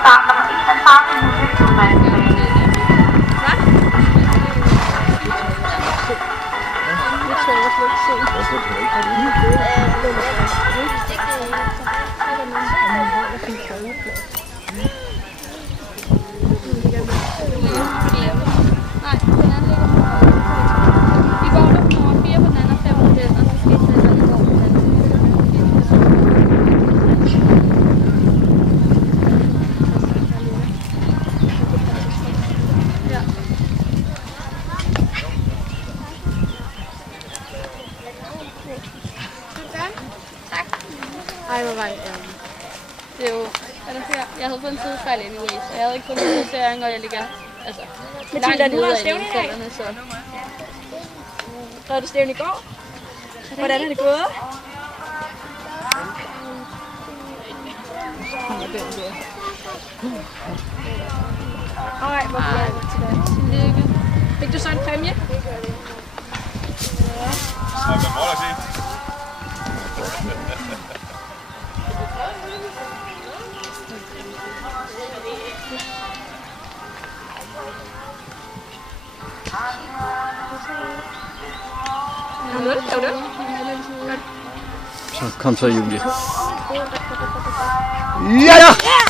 Start nummer 31 minut på Malmø. Ej, hvor var det ærgerligt. Det er jo... Jeg havde fået en tidsfejl anyways, og jeg havde ikke fået en placering, og jeg ligger... Altså... Mathilda, du har stævne i dag. Så... Havde du stævne i går? Hvordan er det gået? Ej, hvor Tillykke. fik du så en præmie? Har man mål at se? Så kom så, Julie. Ja! Ja!